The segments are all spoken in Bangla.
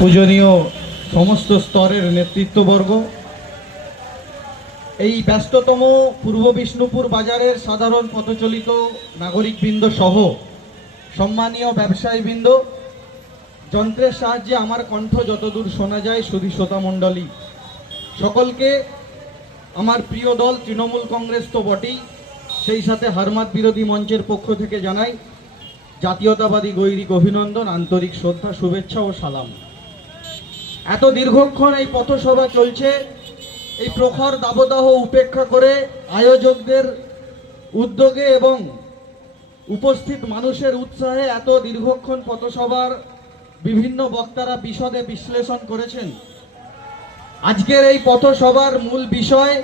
পূজনীয় সমস্ত স্তরের নেতৃত্ববর্গ। এই ব্যস্ততম পূর্ব বিষ্ণুপুর বাজারের সাধারণ পথচলিত নাগরিকবৃন্দ সহ সম্মানীয় ব্যবসায়ীবৃন্দ, যন্ত্রের সাহায্যে আমার কণ্ঠ যতদূর শোনা যায়, সুধী শ্রোতা মণ্ডলী। সকলকে আমার প্রিয় দল তৃণমূল কংগ্রেস তো বটেই, সেই সাথে হারমাত বিরোধী মঞ্চের পক্ষ থেকে জানাই জাতীয়তাবাদী গৈরিক অভিনন্দন, আন্তরিক শ্রদ্ধা, শুভেচ্ছা ও সালাম। এত দীর্ঘক্ষণ এই পথসভা চলছে, এই প্রখর দাবদাহ উপেক্ষা করে আয়োজকদের উদ্যোগে এবং উপস্থিত মানুষের উৎসাহে এত দীর্ঘক্ষণ পথসভার বিভিন্ন বক্তারা বিশদে বিশ্লেষণ করেছেন। আজকের এই পথসভার মূল বিষয়,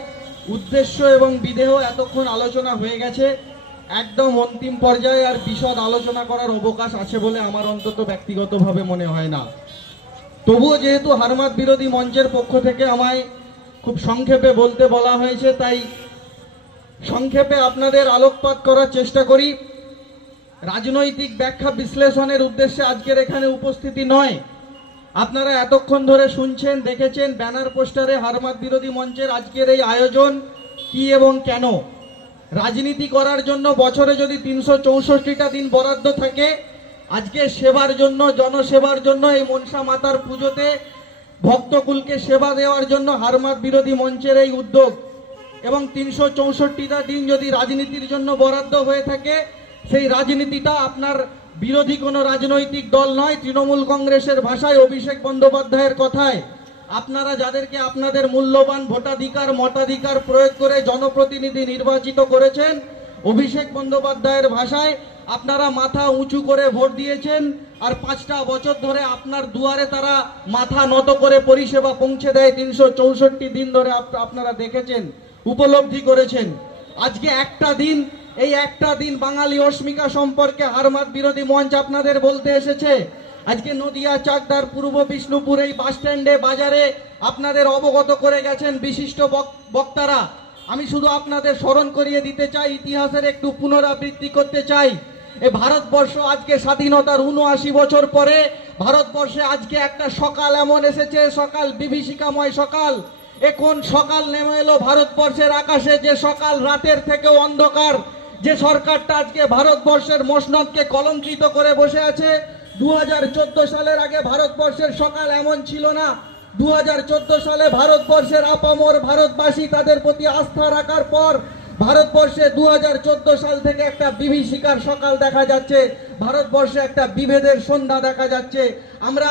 উদ্দেশ্য এবং বিদেহ এতক্ষণ আলোচনা হয়ে গেছে। একদম অন্তিম পর্যায়ে আর বিশদ আলোচনা করার অবকাশ আছে বলে আমার অন্তত ব্যক্তিগতভাবে মনে হয় না। তবুও যেহেতু হারমাত বিরোধী মঞ্চের পক্ষ থেকে আমায় খুব সংক্ষেপে বলতে বলা হয়েছে, তাই সংক্ষেপে আপনাদের আলোকপাত করার চেষ্টা করি। রাজনৈতিক ব্যাখ্যা বিশ্লেষণের উদ্দেশ্যে আজকের এখানে উপস্থিতি নয়। আপনারা এতক্ষণ ধরে শুনছেন, দেখেছেন, ব্যানার পোস্টারে হারমাত বিরোধী মঞ্চের আজকের এই আয়োজন কি এবং কেন? রাজনীতি করার জন্য বছরে যদি তিনশো চৌষট্টিটা দিন বরাদ্দ থাকে, আজকে সেবার জন্য, জনসেবার জন্য এই মনসা মাতার পুজোতে ভক্তকুলকে সেবা দেওয়ার জন্য হারমাত বিরোধী মঞ্চের এই উদ্যোগ এবং তিনশো চৌষট্টিটা দিন যদি রাজনীতির জন্য বরাদ্দ হয়ে থাকে, সেই রাজনীতিটা আপনার বিরোধী কোনো রাজনৈতিক দল নয়, তৃণমূল কংগ্রেসের ভাষায় অভিষেক বন্দ্যোপাধ্যায়ের কথায় আপনারা যাদেরকে আপনাদের মূল্যবান ভোটাধিকার, মতাধিকার প্রয়োগ করে জনপ্রতিনিধি নির্বাচিত করেছেন, অভিষেক বন্দ্যোপাধ্যায়ের ভাষায় আপনারা মাথা উঁচু করে ভোট দিয়েছেন আর পাঁচটা বছর ধরে আপনার দুয়ারে তারা মাথা নত করে পরিষেবা পৌঁছে দেয় তিনশো চৌষট্টি দিন ধরে আপনারা দেখেছেন, উপলব্ধি করেছেন। আজকে একটা দিন, এই একটা দিন বাঙালি অস্মিকা সম্পর্কে হারমাত বিরোধী মঞ্চ আপনাদের বলতে এসেছে। আজকে নদিয়া, চাকদার, পূর্ব বিষ্ণুপুর এই বাস স্ট্যান্ডে বাজারে আপনাদের অবগত করে গেছেন বিশিষ্ট বক- বক্তারা। আমি শুধু আপনাদের স্মরণ করিয়ে দিতে চাই, ইতিহাসের একটু পুনরাবৃত্তি করতে চাই। এ ভারতবর্ষ আজকে স্বাধীনতার উনআশি বছর পরে, ভারতবর্ষে আজকে একটা সকাল এমন এসেছে, সকাল বিভীষিকাময় সকাল। এ কোন সকাল নেমে এলো ভারতবর্ষের আকাশে, যে সকাল রাতের থেকেও অন্ধকার। যে সরকারটা আজকে ভারতবর্ষের মসনদকে কলঙ্কিত করে বসে আছে দু হাজার চোদ্দ সালের আগে ভারতবর্ষের সকাল এমন ছিল না। দু হাজার চোদ্দ সালে ভারতবর্ষের আপামর ভারতবাসী তাদের প্রতি আস্থা রাখার পর ভারতবর্ষে দু হাজার চোদ্দ সাল থেকে একটা বিভীষিকার সকাল দেখা যাচ্ছে। ভারতবর্ষে একটা বিভেদের সন্ধ্যা দেখা যাচ্ছে। আমরা